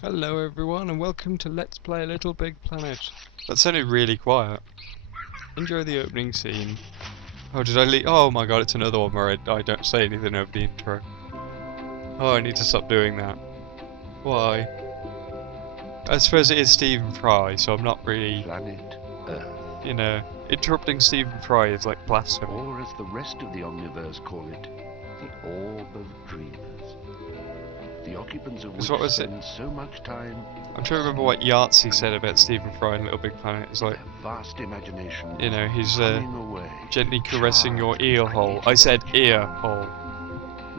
Hello everyone and welcome to Let's Play Little Big Planet. That sounded really quiet. Enjoy the opening scene. Oh, did I leave? Oh my god, it's another one where I don't say anything over the intro. Oh, I need to stop doing that. Why? I suppose it is Stephen Fry, so I'm not really... Planet Earth. You know, interrupting Stephen Fry is like blasphemy. Or as the rest of the Omniverse call it, the Orb of Dreamers. The occupants of which spend so much time... I'm trying to remember what Yahtzee said about Stephen Fry and Little Big Planet. It's like, vast imagination, you know, he's gently caressing your ear hole. I said ear hole.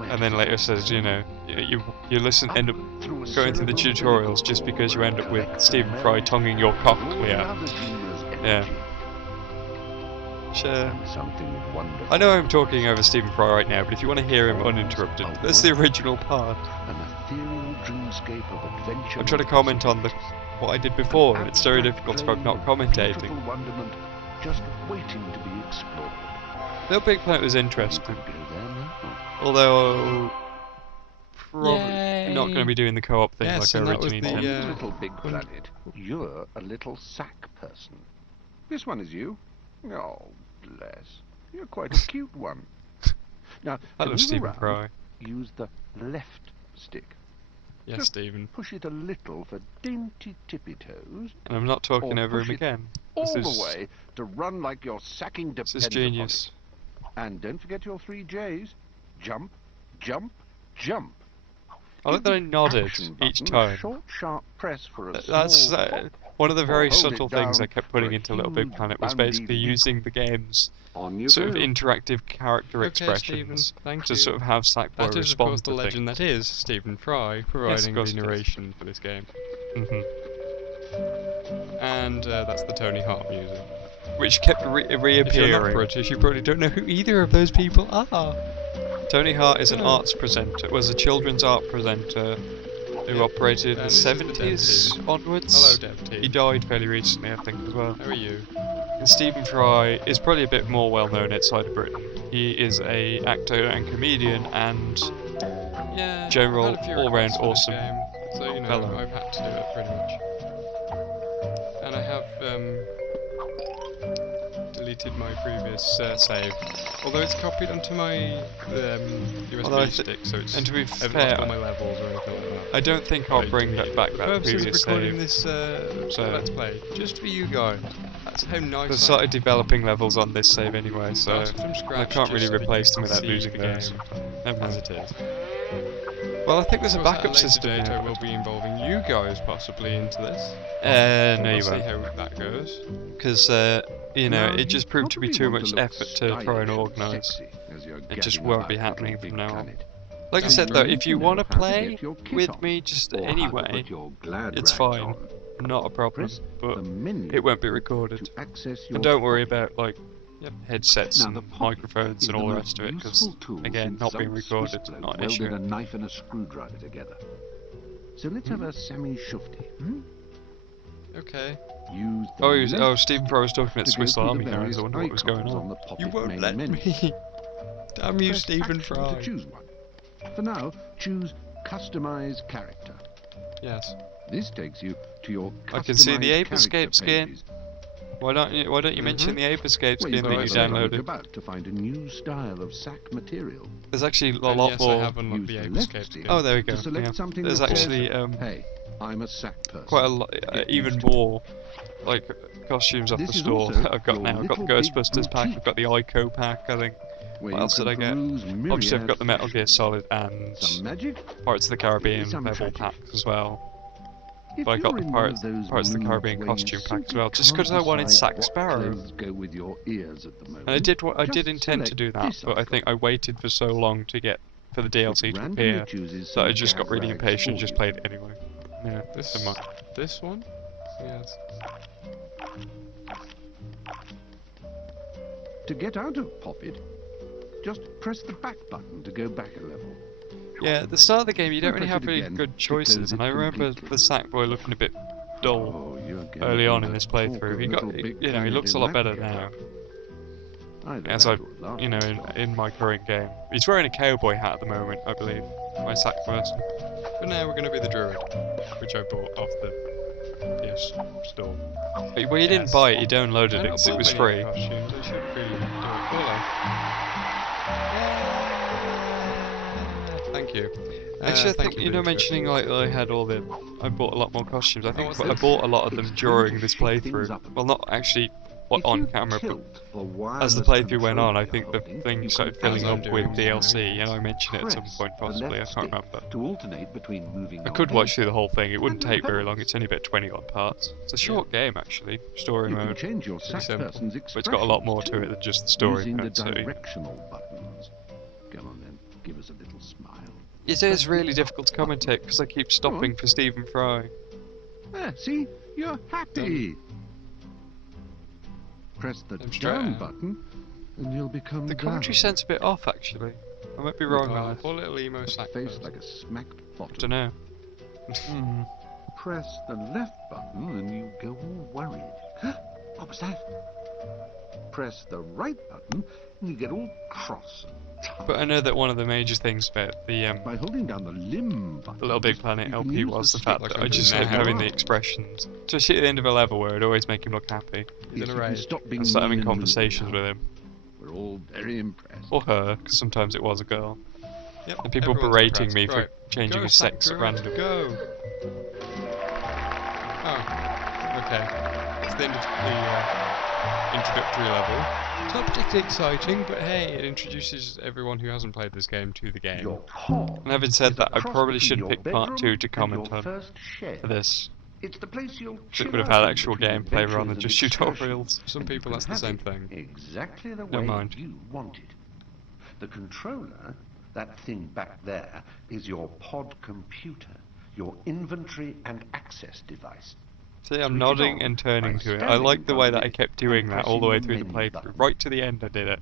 And then later says, you know, you end up going through the tutorials just because you end up with Stephen Fry tonguing your cochlea. Yeah. Sure. I know I'm talking over Stephen Fry right now, but if you want to hear him uninterrupted, that's the original part. I'm trying to comment on what I did before, and it's very difficult if I'm not commentating. Just waiting to be explored. Little Big Planet was interesting. Although probably not going to be doing the co-op thing like I originally did. Little Big Planet, you're a little sack person. This one is you. Oh, bless. You're quite a cute one. Now, to move Stephen Fry. Use the left stick. Yes, just Stephen. Push it a little for dainty tippy toes. And I'm not talking over him again. All the way to run like you're sacking depends This is genius. And don't forget your 3 J's. Jump, jump, jump. I like that I nodded each time. Short, sharp press for a That's one of the very subtle things I kept putting into Little Big Planet was basically using the game's sort of interactive character expressions to sort of have Sackboy respond to things. That is, of course, the legend that is Stephen Fry providing the narration for this game. And that's the Tony Hawk music, which kept reappearing. If you're not British, you probably don't know who either of those people are. Tony Hart is an arts presenter, was a children's art presenter who operated in the 70s onwards. Hello, Dev Team. He died fairly recently, I think, as well. How are you? And Stephen Fry is probably a bit more well known outside of Britain. He is a actor and comedian and general all-round awesome so, you know, fellow. I've had to do it pretty much. And I have deleted my previous save. Although it's copied onto my USB stick, so it's... And to be fair, all my levels or anything like that. I don't think I'll bring that back, that previous save. This Let's Play, just for you guys. That's how nice. I've started developing levels on this save anyway, so I can't really replace them without losing those. As it is. Well, I think there's a backup system now. Will be involving you guys possibly into this. No, you won't. See how that goes. Because, you know, it just proved to be too much effort to try and organise. It just won't be happening from now on. Like I said though, if you want to play with me just anyway, it's fine. Not a problem. But it won't be recorded. And don't worry about, like, headsets and microphones and all the rest of it, because, again, not being recorded is not an issue. A knife and a screwdriver together. So let's have a Sammy Shufti. Okay. Oh, Stephen Fry was talking at Swiss Army guys. I wonder what was going on. You won't let me. Damn you, Stephen Fry. To choose one. For now, choose Customize Character. Yes. This takes you to your I can see the Ape Escape skin. Why don't you mention the Ape Escape skin that you downloaded? About to find a new style of sack material. There's actually a lot more. I have unlocked the Ape Escape skin. Oh, there we go. There's actually hey, I'm a sack person. Quite a lot, even more like costumes off the store that I've got now. I've got the Ghostbusters pack. I've got the Ico pack. I think. What else did I get? Obviously, I've got the Metal Gear Solid and Pirates of the Caribbean bevel packs as well. But I got the Pirates of the Caribbean costume pack as well, just because I wanted Sack Sparrow. And I did intend to do that, but I think I waited for so long to get for the DLC to appear that I just got really impatient and just played it anyway. Yeah, this one? Yes. To get out of Pop-It, just press the back button to go back a level. Yeah, at the start of the game you don't really have really good choices, and I remember the Sackboy looking a bit dull early on in this playthrough. He looks a lot better now. As in my current game. He's wearing a cowboy hat at the moment, I believe. My sack person. But now we're going to be the druid. which I bought off the PS store. But you didn't buy it, you downloaded it because it was free. Costumes. I should really do it. Thank you. Actually, I think, you know, mentioning like I had all the, I bought a lot more costumes. I think I bought a lot of them during this playthrough. Well, not actually on camera, but as the playthrough went on, I think the thing started filling up with DLC, and I mentioned it at some point possibly. I can't remember. I could watch through the whole thing. It wouldn't take very long. It's only about 20 odd parts. It's a short game actually. Story mode. Pretty simple, but it's got a lot more to it than just the story mode. So. Come on then, give us a little smile. It is really difficult to commentate because I keep stopping for Stephen Fry. See? You're happy! Press the down button and you'll become the commentary sounds a bit off actually. I might be wrong on Poor little emo sack face like a smacked bottle. Dunno. Press the left button and you go all worried. What was that? Press the right button and you get all cross. But I know that one of the major things about the by holding down the limb button, the LittleBigPlanet LP was the fact that I just kept having the expressions, especially at the end of a level where it'd always make him look happy. And start having conversations with him. We're all very impressed. Or her, because sometimes it was a girl. Yep, and people berating me for changing his sex at random. Go! Oh, okay. That's the end of the introductory level. It's not particularly exciting, but hey, it introduces everyone who hasn't played this game to the game. And having said that, I probably should pick part 2 to comment on for this. It's the place you'll so it would have had actual gameplay rather than just tutorials. Some people that's the same thing. Exactly the way you wanted. The controller, that thing back there, is your pod computer, your inventory and access device. See, I'm nodding and turning to it. I like the way that I kept doing that all the way through the playthrough. Right to the end I did it.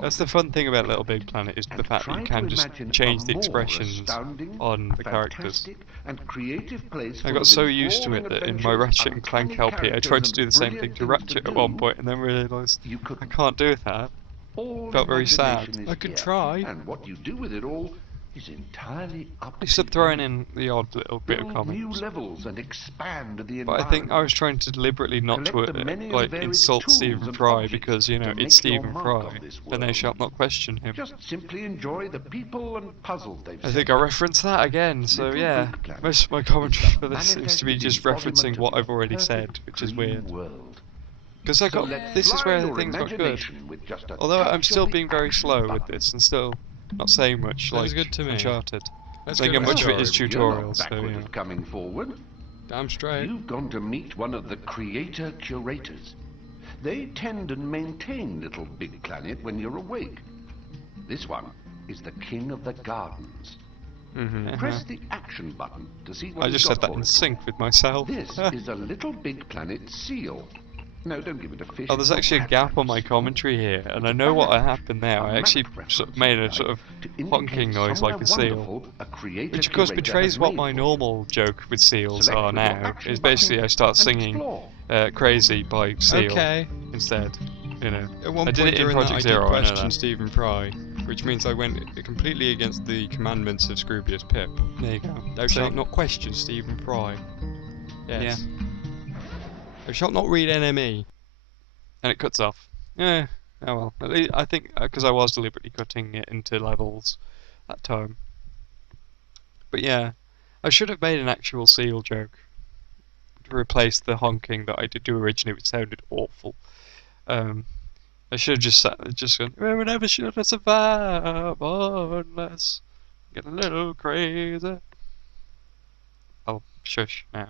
That's the fun thing about LittleBigPlanet, is the fact that you can just change the expressions on the characters. I got so used to it that in my Ratchet & Clank LP I tried to do the same thing to Ratchet at one point and then realised I can't do that. Felt very sad. I could try. And what you do with it all is entirely up to you. Except throwing in the odd little bit of comments. New levels and expand the but I think I was trying to deliberately not to like insult Stephen Fry because, you know, it's Stephen Fry, and they shall not question him. Just simply enjoy the people and puzzles they've I think I referenced that again, so yeah. Most of my commentary for this seems to be just referencing what I've already said, which is weird. Because I got this is where things got good. Although I'm still being very slow with this and still not saying much like Uncharted. I think much of it is tutorials, so yeah. Coming forward. Damn straight. You've gone to meet one of the creator curators. They tend and maintain LittleBigPlanet when you're awake. This one is the king of the gardens. Press the action button to see what I just said that in sync with myself. This is a LittleBigPlanet seal. No, don't give it a fish. Oh, there's actually a gap on my commentary here, and I know what happened there. I actually sort of made a sort of honking noise like a seal, which of course betrays what my normal joke with seals are now. Is basically I start singing "Crazy" by Seal instead. You know, at one point during that I did question Stephen Fry, which means I went completely against the commandments of Scroobius Pip. There you go. Thou shalt not question Stephen Fry. Yes. Yeah. Thou shalt not read NME. And it cuts off. Yeah, oh well. At least, I think, because I was deliberately cutting it into levels that time. But yeah, I should have made an actual seal joke to replace the honking that I did do originally, which sounded awful. I should have just gone, we're never sure to survive unless get a little crazy. I'll shush now.